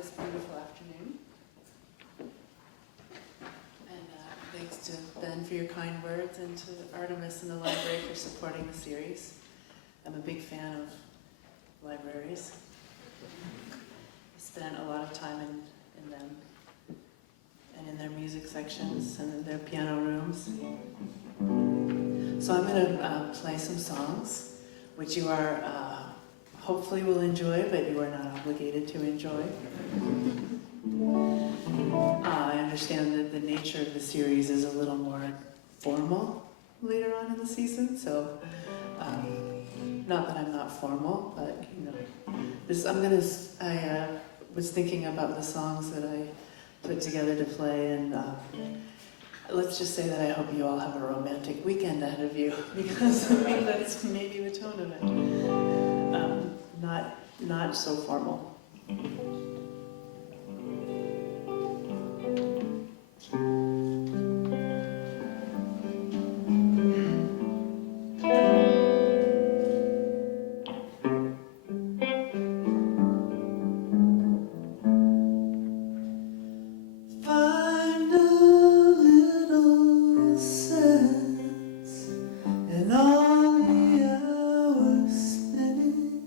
this beautiful afternoon. And thanks to Ben for your kind words and to Artemis and the library for supporting the series. I'm a big fan of libraries. I spent a lot of time in them and in their music sections and in their piano rooms. So I'm going to play some songs, which you are hopefully will enjoy, but you are not obligated to enjoy. I understand that the nature of the series is a little more formal later on in the season, so not that I'm not formal, but you know, I was thinking about the songs that I put together to play, and let's just say that I hope you all have a romantic weekend ahead of you, because I think that's maybe the tone of it. Not so formal. Find a little sense in all the hours spinning,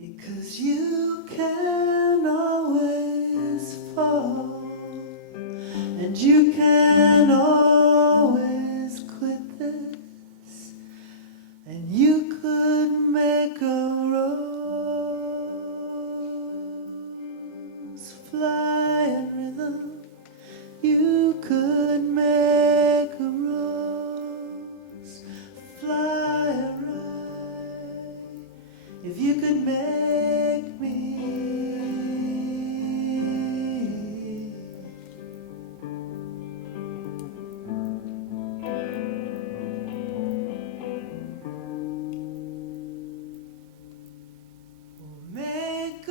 because you can always fall, and you can always quit this, and you could make a rose fly in rhythm. You could make a rose fly right if you could make me. Make a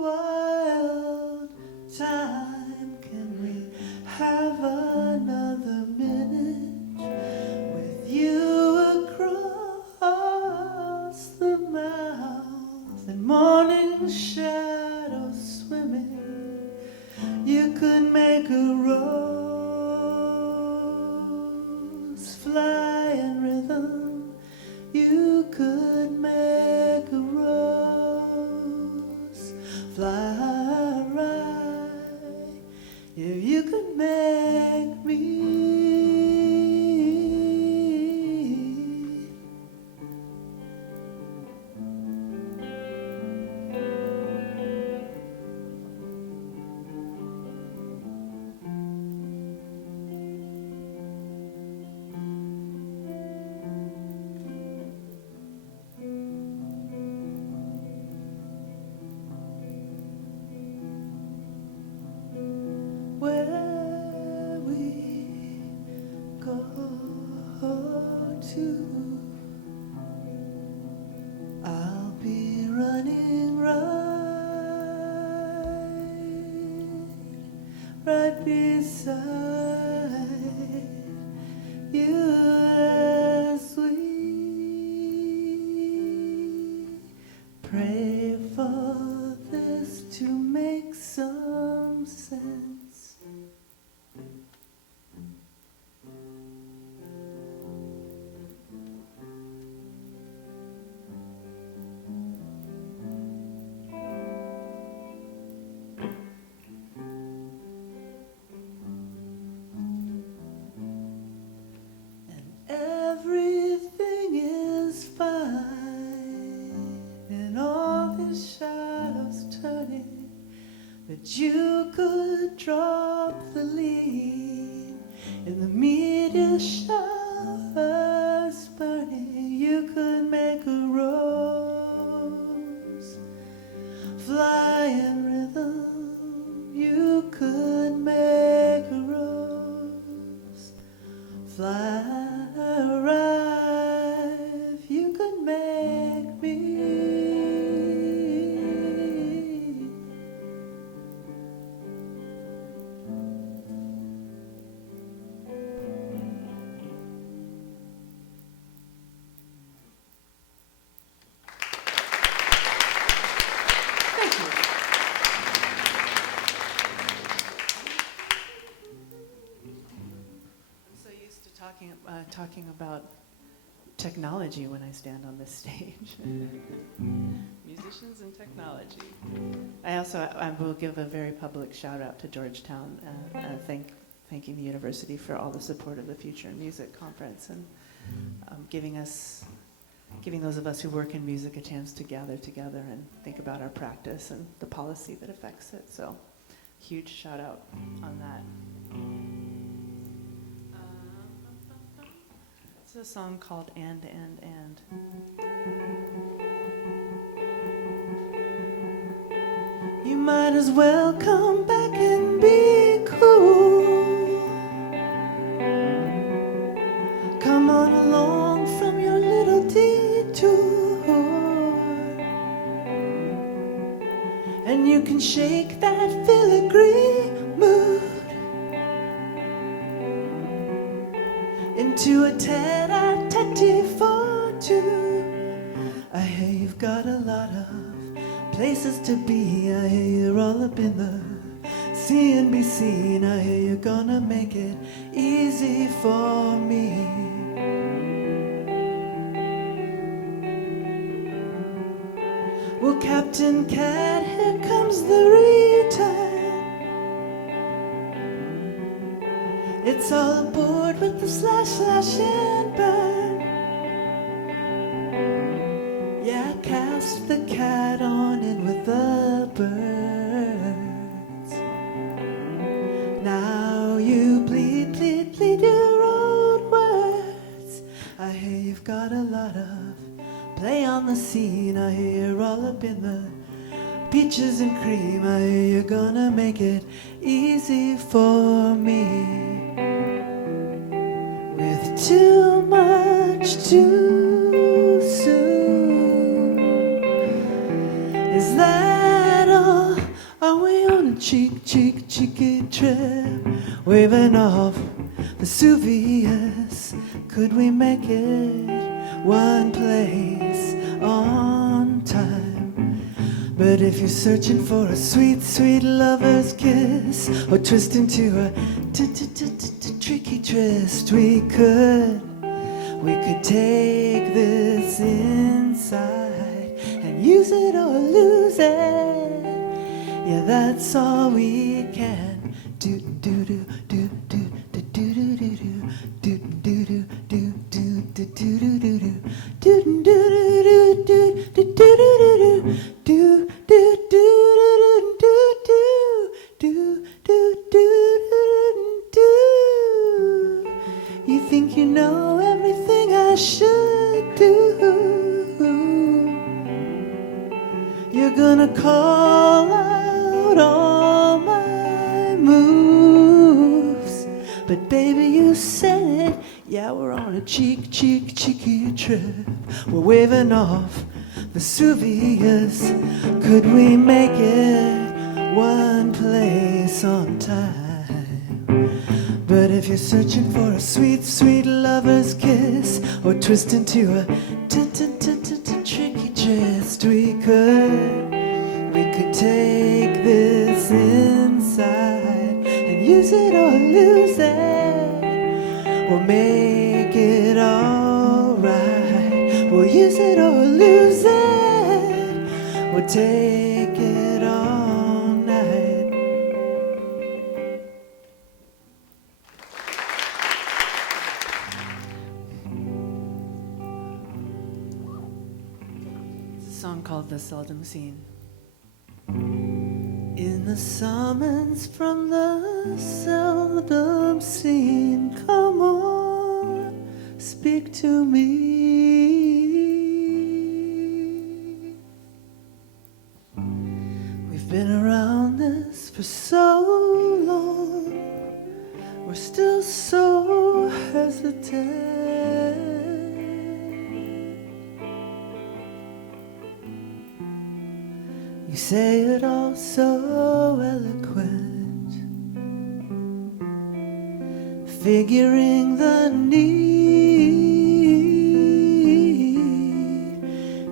wild time. Can we have another minute with you across the mouth and morning shadows swimming? You could make a rose fly in rhythm. You could make a rose fly right if you could make me. Where we go to, I'll be running right beside you as we pray for this to make some sense. Everything is fine, and all these shadows turning, but you could drop the lead in the meteor showers burning. You could make a rose fly in rhythm. You could make a rose fly right if you could make me. Thank you. talking about technology when I stand on this stage. Musicians and technology. I will give a very public shout out to Georgetown, thanking the university for all the support of the Future in Music Conference and giving those of us who work in music a chance to gather together and think about our practice and the policy that affects it. So, huge shout out on that. It's a song called And. You might as well come back and be cool. Come on along from your little detour, and you can shake that filigree mood into a tete-a-tete for two. I hear you've got a lot of places to be. I hear you're all up in the see and be seen. I hear you're gonna make it easy for me. Well, Captain Cat, here comes the return. It's all aboard with the slash, slash, and burn. Yeah, cast the cat on in with the birds. Now you plead your own words. I hear you've got a lot of play on the scene. I hear you're all up in the peaches and cream. I hear you're gonna make it easy for me. With too much too soon. Is that all? Are we on a cheeky trip? Waving off Vesuvius. Could we make it one place on time? But if you're searching for a sweet, sweet lover's kiss, or twist into a tricky tryst, we could take this inside and use it or lose it. Yeah, that's all we can do. You think you know everything I should do. You're gonna call out all my moves, but baby, you said it. Yeah, we're on a cheeky trip. We're waving off Vesuvius. Could we make it one place on time? But if you're searching for a sweet, sweet lover's kiss, or twist into a tricky tryst, we could take this inside and use it or lose it. We'll make it alright. We'll use it or lose it. We'll take it all night. It's a song called The Seldom Seen. In the summons from the seldom seen, come on, speak to me. We've been around this for so long, we're still so hesitant. You say it all so eloquent, figuring the need.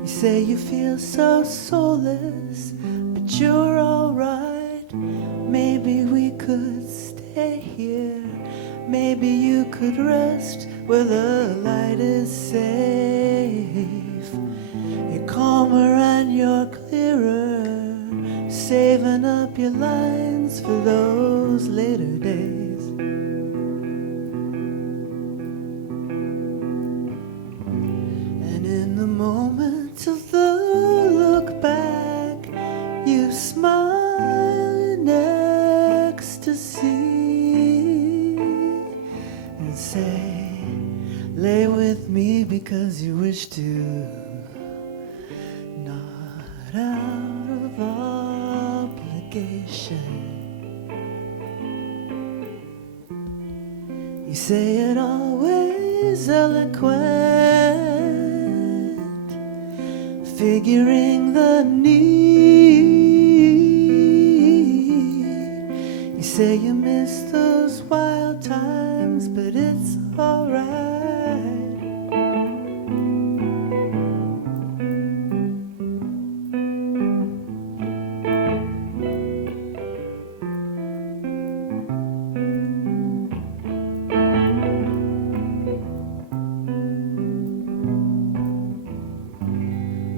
You say you feel so soulless, but you're alright. Maybe we could stay here. maybe you could rest where the light is safe. You're calmer and you're clearer, saving up your lines for those later days. And in the moment of the look back, you smile in ecstasy and say, lay with me because you wish to, not out of obligation. You say it always eloquent, figuring the need. You say you miss those wild times, but it's alright.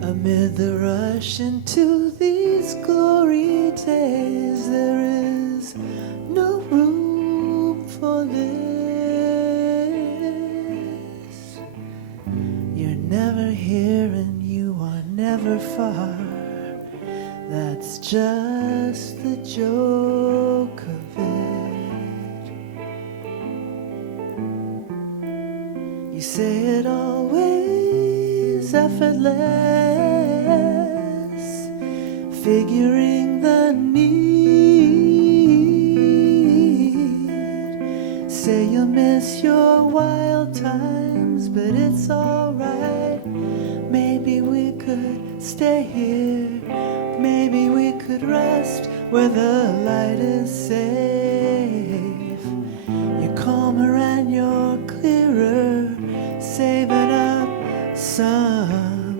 Amid the rush into these glory days, there is no room for this. You're never here and you are never far. That's just the joke of it. You say it always effortless, figuring the need. Say you'll miss your wild times, but it's alright. Maybe we could stay here, maybe we could rest where the light is safe. You're calmer and you're clearer, saving up some.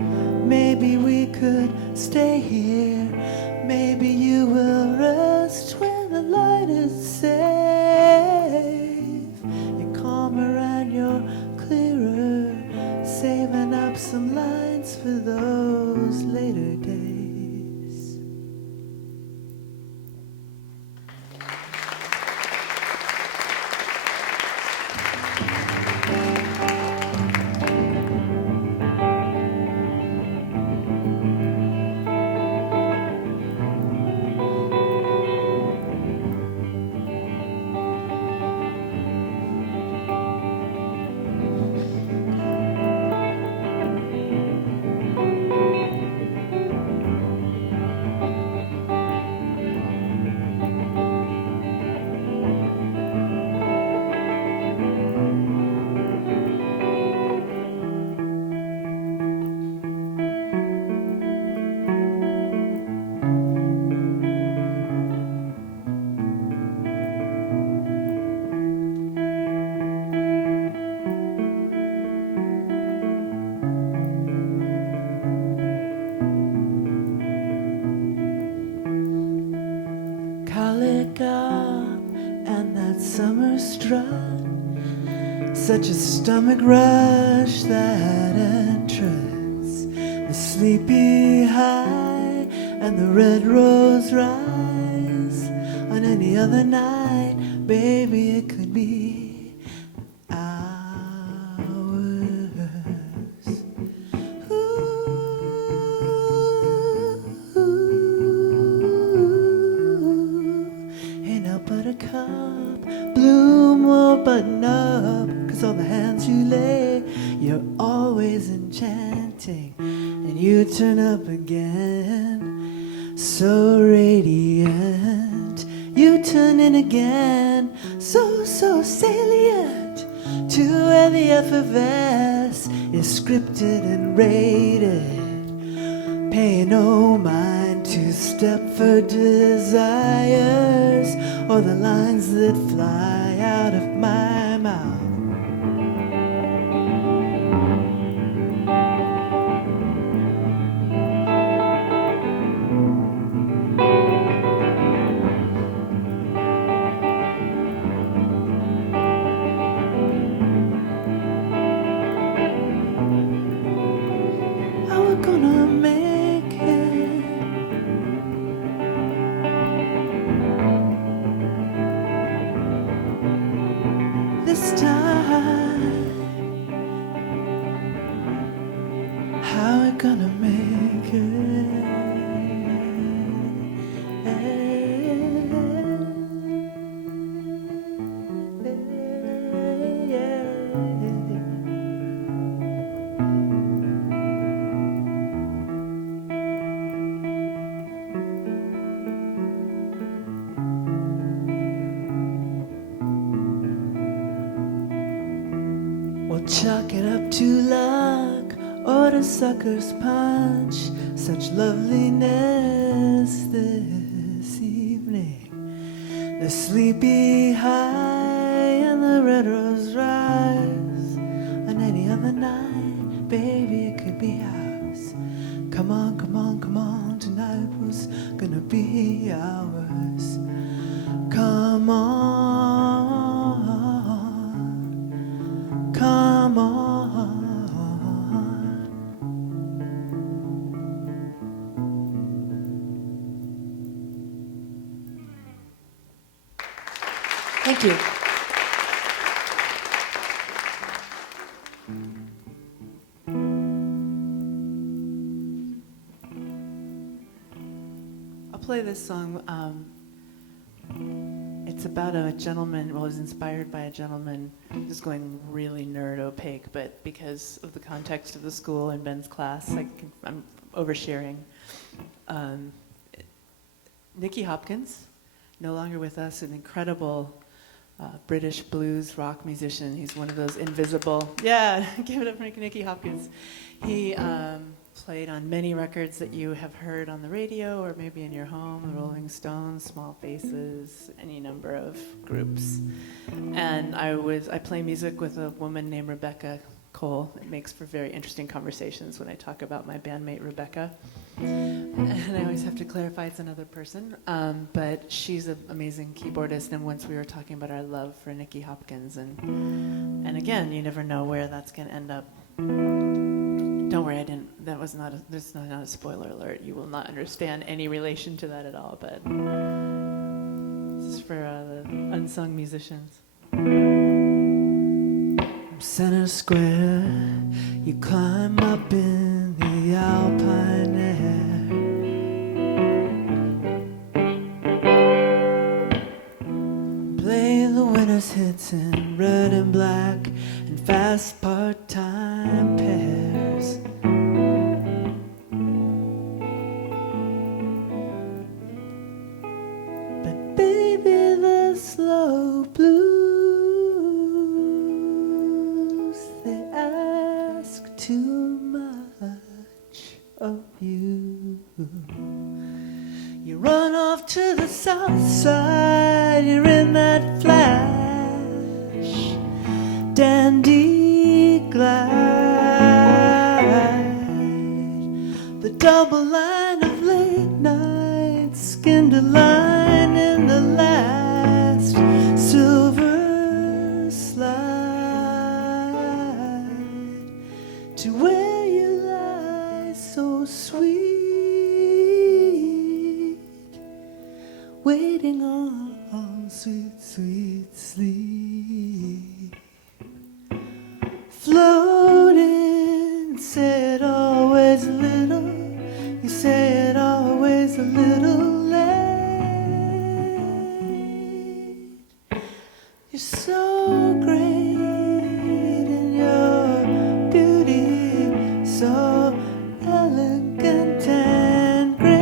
Maybe we could stay here, maybe you will rest where the light is safe. You're calmer and you're clearer, saving up some lines for those later days. And that summer strut, such a stomach rush, that entrance, the sleepy high and the red rose rise. On any other night, baby, it could be hours. Buttercup, bloom or button up, 'cause all the hands you lay, you're always enchanting, and you turn up again, so radiant. You turn in again, so salient, to where the FFS is scripted and rated. Pay no mind to Stepford desires, or the lines that fly out of my mouth. We'll chalk it up to luck or the sucker's punch. Such loveliness this evening. The sleepy high and the red rose rise. On any other night, baby, it could be ours. Come on, come on, come on, tonight was gonna be ours. Come on, come on. Thank you. I'll play this song. It's about a gentleman, well, it was inspired by a gentleman who's going really nerd opaque, but because of the context of the school and Ben's class, I'm oversharing. Nicky Hopkins, no longer with us, an incredible British blues rock musician. He's one of those invisible, yeah, give it up for Nicky Hopkins. He played on many records that you have heard on the radio or maybe in your home, the Rolling Stones, Small Faces, any number of groups. And I play music with a woman named Rebecca Cole. It makes for very interesting conversations when I talk about my bandmate Rebecca. And I always have to clarify it's another person, but she's an amazing keyboardist. And once we were talking about our love for Nicky Hopkins, and again, you never know where that's going to end up. Don't worry, there's not a spoiler alert. You will not understand any relation to that at all, but this is for the unsung musicians. From Center Square, you climb up in the alpine air. Play the winner's hits in red and black and fast part-time pairs. But baby, the slow blues, they ask too much of you. You run off to the south side, you're in that flash dandy glide. The double line of late nights skinned a line in the last silver slide to where you lie so sweet, waiting on sweet, sweet sleep. Floating, say it always a little, you say it always a little late. You're so great in your beauty, so elegant and great.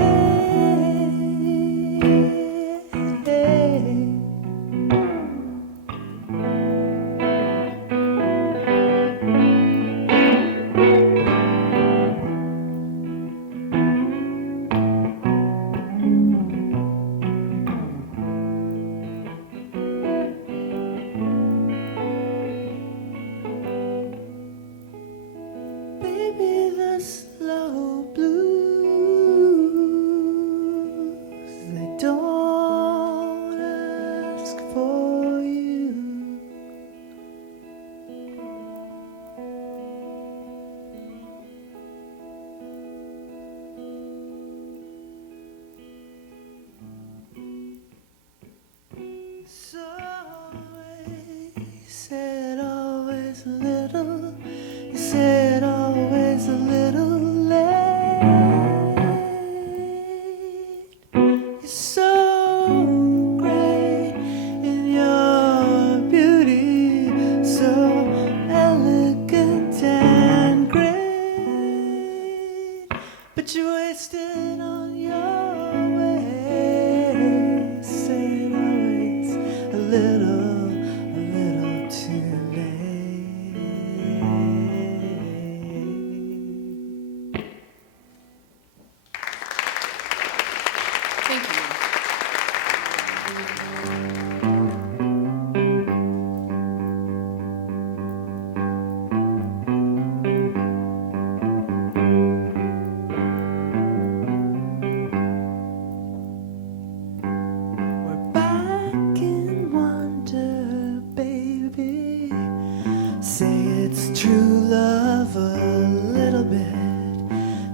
true love a little bit,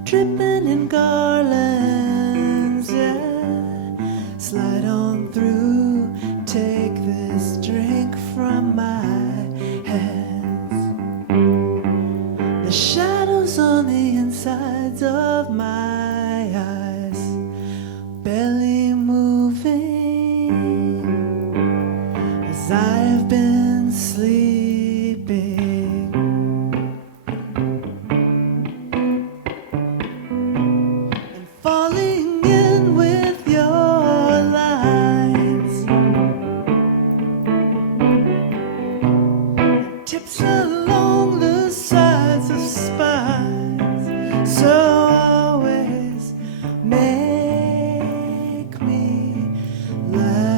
dripping in garlands, yeah. Slide on through, take this drink from my hands. The shadows on the insides of my eyes, barely moving as I've been sleeping. And falling in with your lines, tips along the sides of spines, so always make me laugh.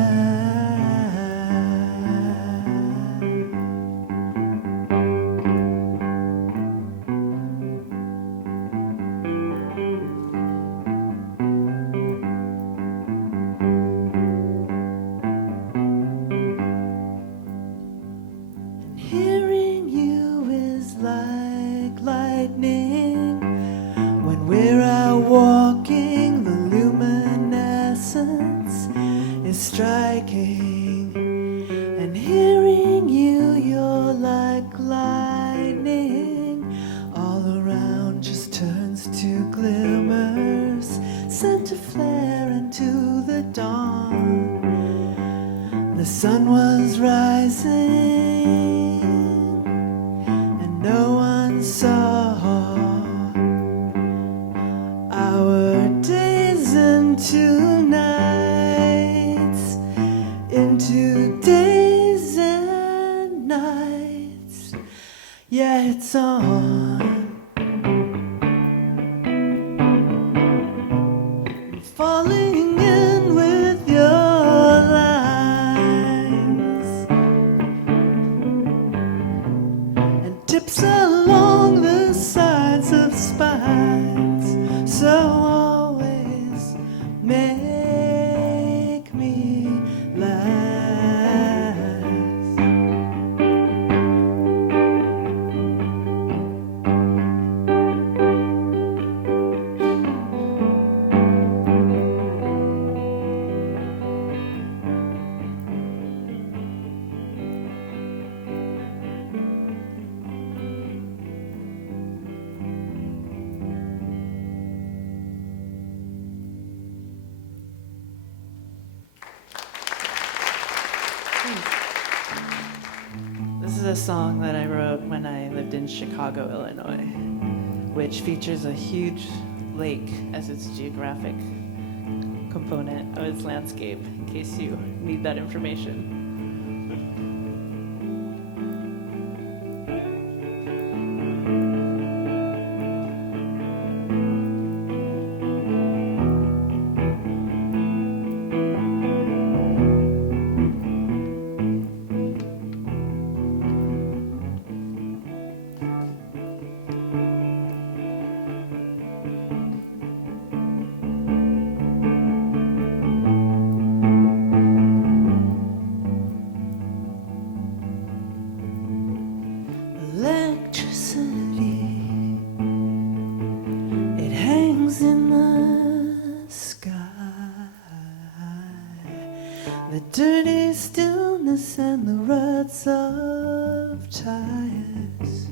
And hearing you is like lightning. When we're out walking, the luminescence is striking. And hearing you, you're like lightning. All around just turns to glimmers, sent to flare into the dawn. The sun was rising, and no one saw our days into nights, into days and nights. Yeah, it's on. Falling in with your lines, and tips along the sides of spines, so always make me laugh. This is a song that I wrote when I lived in Chicago, Illinois, which features a huge lake as its geographic component of its landscape, in case you need that information. Electricity, it hangs in the sky. The dirty stillness and the ruts of tires,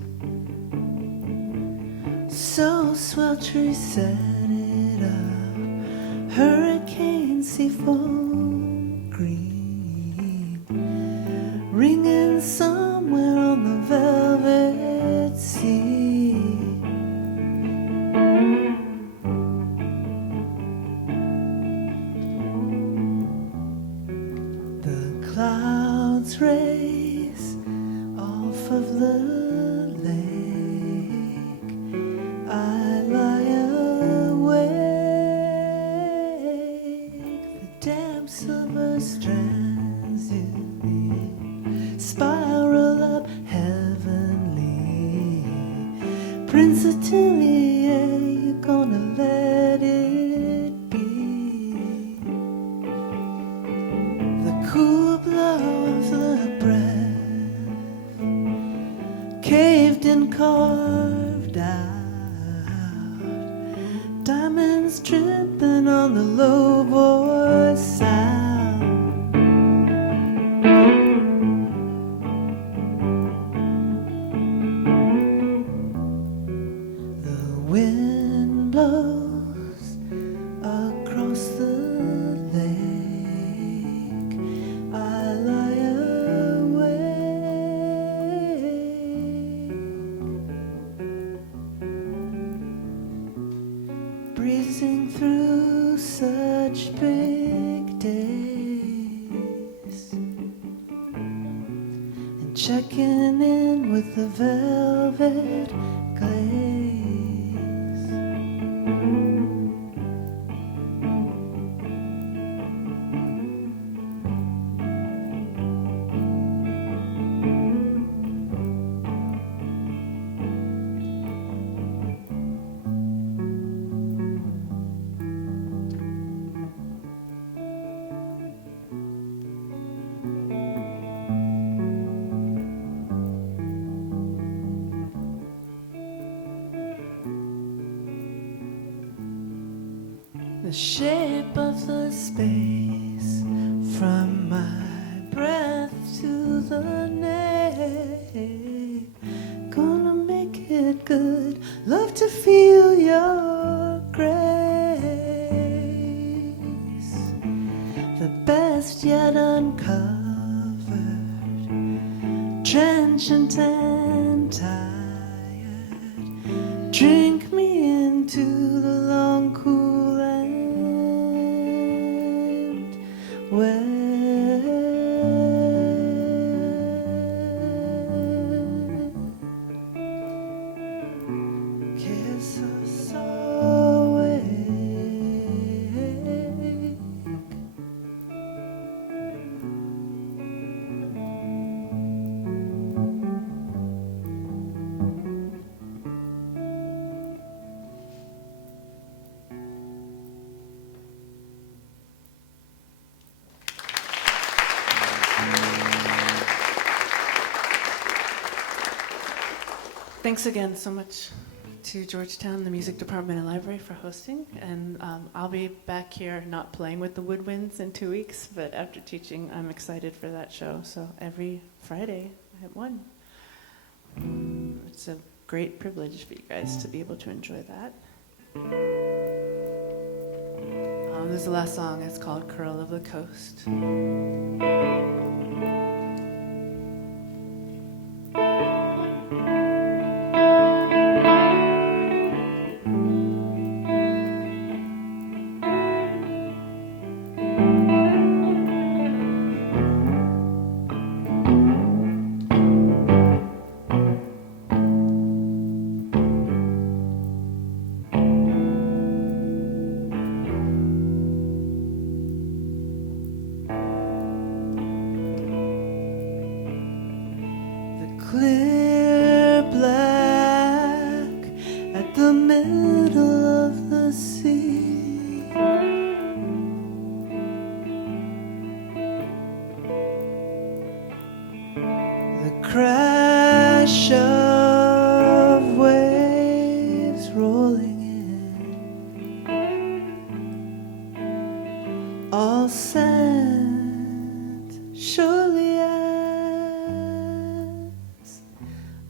so sweltering set it up. Hurricane seafoam green, ringing somewhere on the velvet sea. The clouds race off of the lake. I lie awake, the damp silver strands you leave spiral up heavenly. Prince Atelier, you're gonna let it be. The cool blow of the breath, engraved and carved out, diamonds dripping on the low voice sound. The wind blows across the lake. I lie awake, breezing through such big days, and checking in with the velvet glaze. The shape of the space from my breath to the neck. Gonna make it good. Love to feel your grace. The best yet uncovered, trenchant and tired. Drink me into the long cool end where kiss us awake. Thanks again so much to Georgetown, the music department and library for hosting. And I'll be back here not playing with the woodwinds in 2 weeks, but after teaching, I'm excited for that show. So every Friday at 1. It's a great privilege for you guys to be able to enjoy that. This is the last song. It's called Curl of the Coast. Clear black at the middle of the sea. The crash of waves rolling in, all sent surely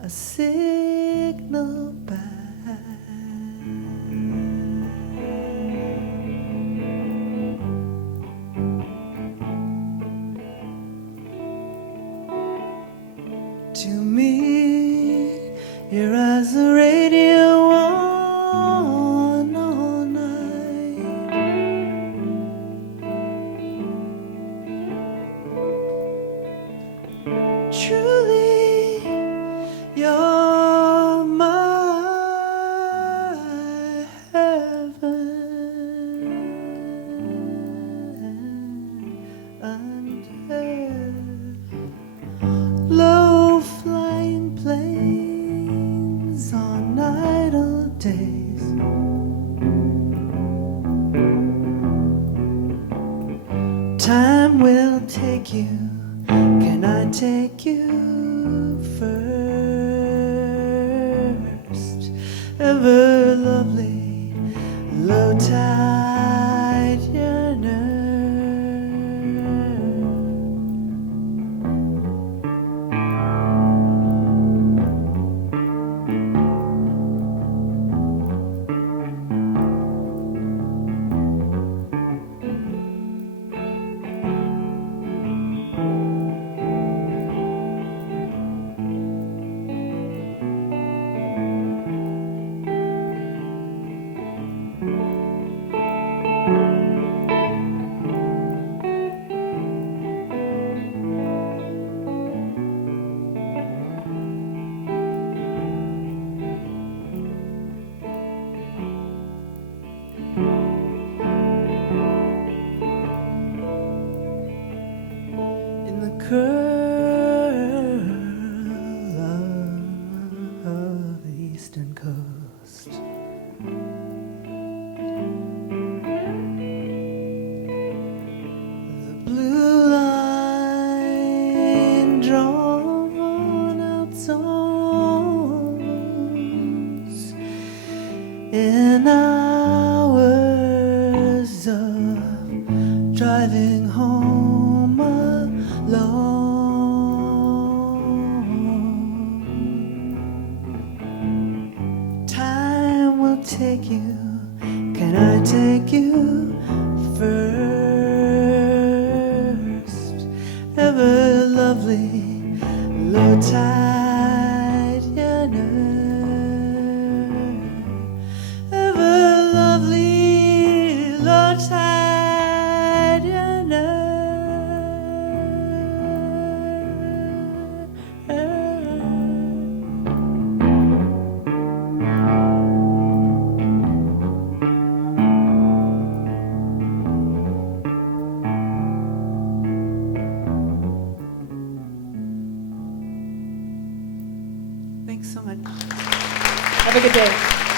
a signal back. To me, you're as a radio on all night. Truly, you're my heaven under low-flying planes on idle days. Time will take you. Can I take you further? eastern coast. The blue line drawn out zones in hours of driving home alone. Time will take you. Can I take you first? Ever lovely, low tide, you know. Ever lovely, low tide, you know. Thanks so much. Have a good day.